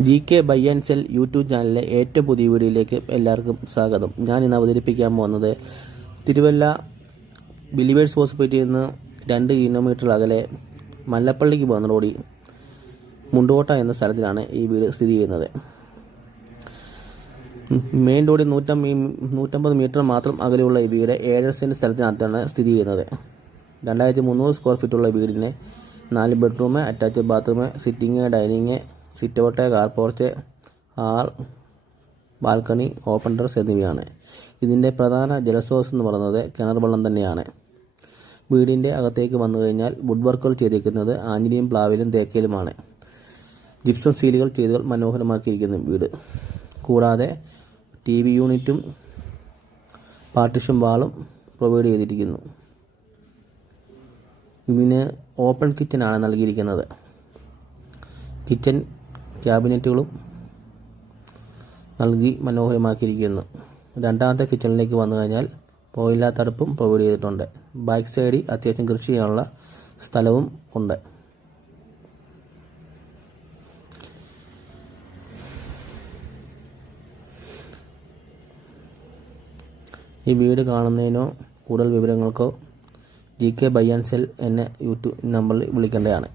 GK by and cell YouTube ചാനലിലെ ഏറ്റവും പുതിയ വീഡിയോയിലേക്ക് എല്ലാവർക്കും സ്വാഗതം. ഞാൻ ഇന്ന് അവതരിപ്പിക്കാൻ പോകുന്നത് തിരുവല്ല ബിലീവേഴ്സ് ഹോസ്പിറ്റലിൽ നിന്ന് 2 കിലോമീറ്റർ അകലെ മല്ലപ്പള്ളിക്ക് പോകുന്ന റോഡിൽ മുണ്ടോട്ട എന്ന സ്ഥലത്തിലാണ് ഈ വീട് സ്ഥിതി ചെയ്യുന്നത്. മെയിൻ റോഡിൽ 150 മീറ്റർ മാത്രം അകലെയുള്ള ഈ വീട് 7 സെൻറ്റ് സ്ഥലത്തിനകത്താണ് സ്ഥിതി ചെയ്യുന്നത്. 2300 സ്ക്വയർ ഫീറ്റുള്ള വീടിന് 4 bedroom, attached bathroom, sitting, dining, sit out, car porch, hall, balcony, open terrace എന്നിവയാണ്. ഇതിൻ്റെ പ്രധാന ജലസ്രോതസ് എന്ന് പറയുന്നത് കിണർ വെള്ളം തന്നെയാണ്. വീടിൻ്റെ അകത്തേക്ക് വന്നു കഴിഞ്ഞാൽ വുഡ് വർക്കുകൾ ചെയ്തിരിക്കുന്നത് ആഞ്ഞിലിയും പ്ലാവിലും തേക്കയിലുമാണ്. ജിപ്സം സീലുകൾ ചെയ്ത് മനോഹരമാക്കിയിരിക്കുന്നു വീട്. കൂടാതെ TV യൂണിറ്റും പാർട്ടിഷൻ വാളും പ്രൊവൈഡ് ചെയ്തിരിക്കുന്നു. ഇതിന് ഓപ്പൺ കിച്ചനാണ് നൽകിയിരിക്കുന്നത്. കിച്ചൻ ക്യാബിനറ്റുകളും നൽകി മനോഹരമാക്കിയിരിക്കുന്നു. രണ്ടാമത്തെ കിച്ചണിലേക്ക് വന്നു കഴിഞ്ഞാൽ പോയില്ലാത്ത അടുപ്പും പ്രൊവൈഡ് ചെയ്തിട്ടുണ്ട്. ബാക്ക് സൈഡിൽ അത്യാവശ്യം കൃഷി ചെയ്യാനുള്ള സ്ഥലവും ഉണ്ട്. ഈ വീട് കാണുന്നതിനോ കൂടുതൽ വിവരങ്ങൾക്കോ GK ബൈ ആൻഡ് സെൽ എന്ന യൂട്യൂബ് നമ്പറിൽ വിളിക്കേണ്ടതാണ്.